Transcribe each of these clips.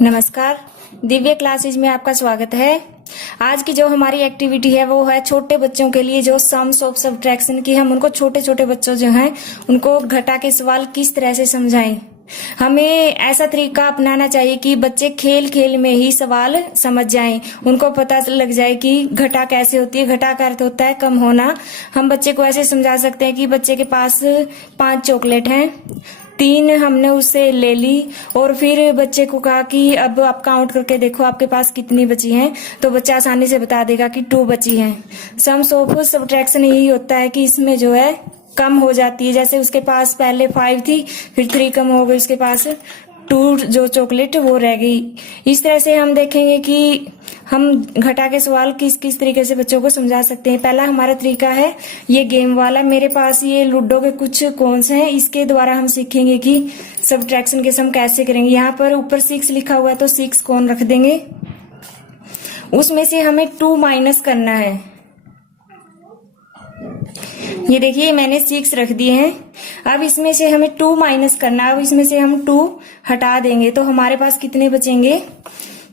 नमस्कार, दिव्य क्लासेज में आपका स्वागत है। आज की जो हमारी एक्टिविटी है वो है छोटे बच्चों के लिए जो सम्स ऑफ सब्ट्रैक्शन की। हम उनको छोटे छोटे बच्चों जो हैं उनको घटा के सवाल किस तरह से समझाएं। हमें ऐसा तरीका अपनाना चाहिए कि बच्चे खेल खेल में ही सवाल समझ जाएं, उनको पता लग जाए कि घटा कैसे होती है। घटा का अर्थ होता है कम होना। हम बच्चे को ऐसे समझा सकते हैं कि बच्चे के पास 5 चॉकलेट हैं, 3 हमने उससे ले ली और फिर बच्चे को कहा कि अब आप काउंट करके देखो आपके पास कितनी बची हैं, तो बच्चा आसानी से बता देगा कि 2 बची हैं। सम्स ऑफ सब्ट्रैक्शन यही होता है कि इसमें जो है कम हो जाती है। जैसे उसके पास पहले 5 थी, फिर 3 कम हो गई, उसके पास 2 जो चॉकलेट वो रह गई। इस तरह से हम देखेंगे कि हम घटा के सवाल किस किस तरीके से बच्चों को समझा सकते हैं। पहला हमारा तरीका है ये गेम वाला। मेरे पास ये लूडो के कुछ कॉइन्स हैं, इसके द्वारा हम सीखेंगे कि सब्ट्रैक्शन के सम कैसे करेंगे। यहाँ पर ऊपर 6 लिखा हुआ है तो 6 कॉइन रख देंगे, उसमें से हमें 2 माइनस करना है। ये देखिए मैंने 6 रख दिए हैं। अब इसमें से हमें 2 माइनस करना है। अब इसमें से हम 2 हटा देंगे तो हमारे पास कितने बचेंगे?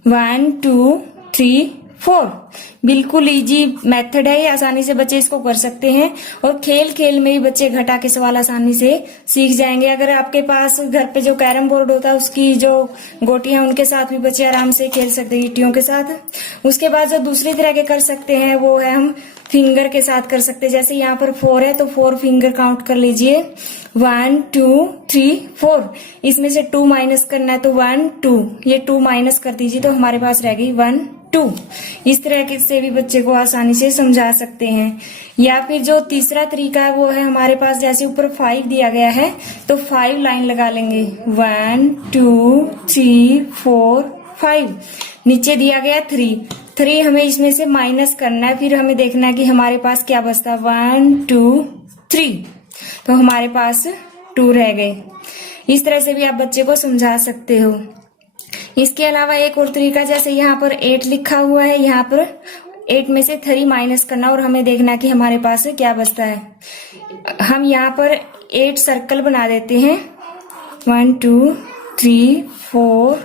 1 2 3 4। बिल्कुल इजी मेथड है, ये आसानी से बच्चे इसको कर सकते हैं और खेल खेल में ही बच्चे घटा के सवाल आसानी से सीख जाएंगे। अगर आपके पास घर पे जो कैरम बोर्ड होता है उसकी जो गोटियां उनके साथ भी बच्चे आराम से खेल सकते हैं, ईटियों के साथ। उसके बाद जो दूसरी तरह के कर सकते हैं वो है हम फिंगर के साथ कर सकते हैं। जैसे यहाँ पर 4 है तो 4 फिंगर काउंट कर लीजिए, 1 2 3 4। इसमें से 2 माइनस करना है तो 1 2, ये 2 माइनस कर दीजिए तो हमारे पास रह गई 1 2। इस तरह से भी बच्चे को आसानी से समझा सकते हैं। या फिर जो तीसरा तरीका है वो है हमारे पास जैसे ऊपर 5 दिया गया है तो 5 लाइन लगा लेंगे, 1 2 3 4 5। नीचे दिया गया 3 हमें इसमें से माइनस करना है, फिर हमें देखना है कि हमारे पास क्या बचता है, 1 2 3, तो हमारे पास 2 रह गए। इस तरह से भी आप बच्चे को समझा सकते हो। इसके अलावा एक और तरीका, जैसे यहाँ पर 8 लिखा हुआ है, यहाँ पर 8 में से 3 माइनस करना और हमें देखना कि हमारे पास क्या बचता है। हम यहाँ पर 8 सर्कल बना देते हैं, 1 2 3 4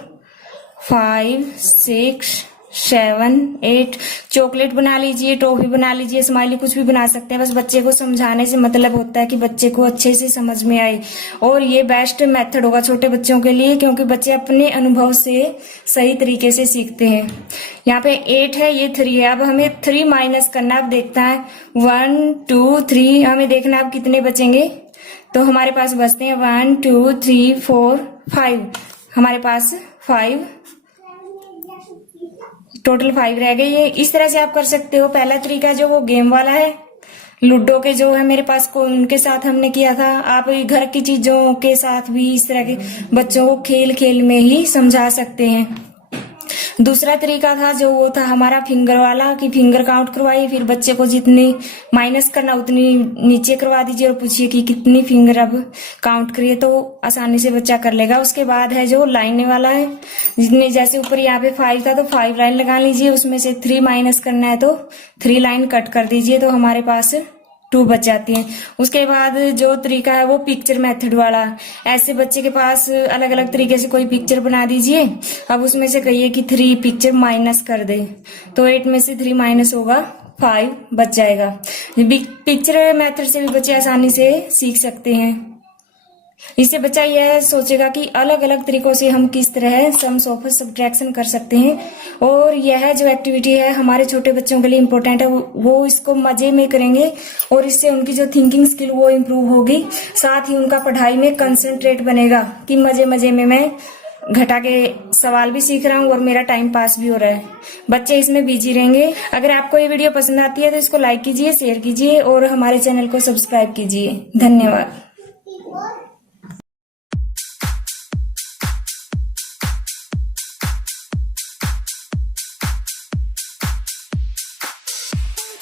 5 6 7 8। चॉकलेट बना लीजिए, टॉफी बना लीजिए, स्माइली, कुछ भी बना सकते हैं। बस बच्चे को समझाने से मतलब होता है कि बच्चे को अच्छे से समझ में आए। और ये बेस्ट मेथड होगा छोटे बच्चों के लिए, क्योंकि बच्चे अपने अनुभव से सही तरीके से सीखते हैं। यहाँ पे 8 है, ये 3 है। अब हमें 3 माइनस करना। अब देखता है 1 2 3, हमें देखना अब कितने बचेंगे, तो हमारे पास बचते हैं 1 2 3 4 5। हमारे पास 5, टोटल 5 रह गई है। इस तरह से आप कर सकते हो। पहला तरीका जो वो गेम वाला है, लूडो के जो है मेरे पास को उनके साथ हमने किया था। आप घर की चीजों के साथ भी इस तरह के बच्चों को खेल खेल में ही समझा सकते हैं। दूसरा तरीका था जो वो था हमारा फिंगर वाला, कि फिंगर काउंट करवाइए, फिर बच्चे को जितनी माइनस करना उतनी नीचे करवा दीजिए और पूछिए कि कितनी फिंगर अब काउंट करिए, तो आसानी से बच्चा कर लेगा। उसके बाद है जो लाइन वाला है, जितने जैसे ऊपर यहाँ पे 5 था तो 5 लाइन लगा लीजिए, उसमें से 3 माइनस करना है तो 3 लाइन कट कर दीजिए, तो हमारे पास 2 बच जाती हैं। उसके बाद जो तरीका है वो पिक्चर मेथड वाला। ऐसे बच्चे के पास अलग अलग तरीके से कोई पिक्चर बना दीजिए, अब उसमें से कहिए कि 3 पिक्चर माइनस कर दे, तो 8 में से 3 माइनस होगा 5 बच जाएगा। पिक्चर मेथड से भी बच्चे आसानी से सीख सकते हैं। इससे बच्चा यह सोचेगा कि अलग अलग तरीकों से हम किस तरह सम्स ऑफ सब्ट्रैक्शन कर सकते हैं। और यह जो एक्टिविटी है हमारे छोटे बच्चों के लिए इम्पोर्टेंट है, वो इसको मजे में करेंगे और इससे उनकी जो थिंकिंग स्किल वो इम्प्रूव होगी। साथ ही उनका पढ़ाई में कंसंट्रेट बनेगा कि मजे मजे में मैं घटा के सवाल भी सीख रहा हूँ और मेरा टाइम पास भी हो रहा है। बच्चे इसमें बिजी रहेंगे। अगर आपको ये वीडियो पसंद आती है तो इसको लाइक कीजिए, शेयर कीजिए और हमारे चैनल को सब्सक्राइब कीजिए। धन्यवाद।